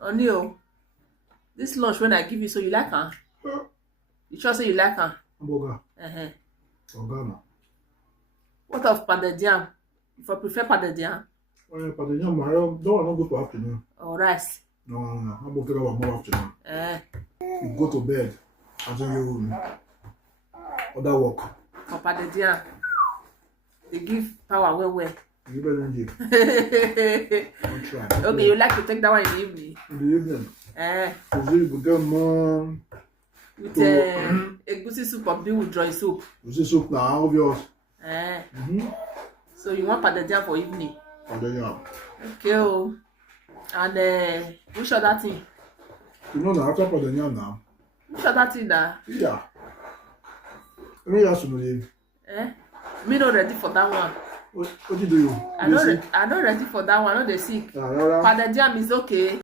Only this lunch when I give you, so you like her? You sure say you like her? Hamburger. Uh-huh. What of pandedyam? If I prefer pandedyam? Pandedyam, I don't want to go for afternoon. Or rice? No. I'm going to go more afternoon. You go to bed until you other work. For pandedyam, they give power well. You better give. Don't try. Okay, you like to take that one in the evening? In the evening. So you will get more. With egusi soup or deal with dry soup. Egusi soup now, obvious. So you want pandedyam for evening? Pandedyam. Okay. And which other thing? You know now, after pandedyam now. Which other thing now? Yeah. Let me ask you, Me not ready for that one. What do you do? I'm not ready for that one. I'm not sick. Pandedyam is okay.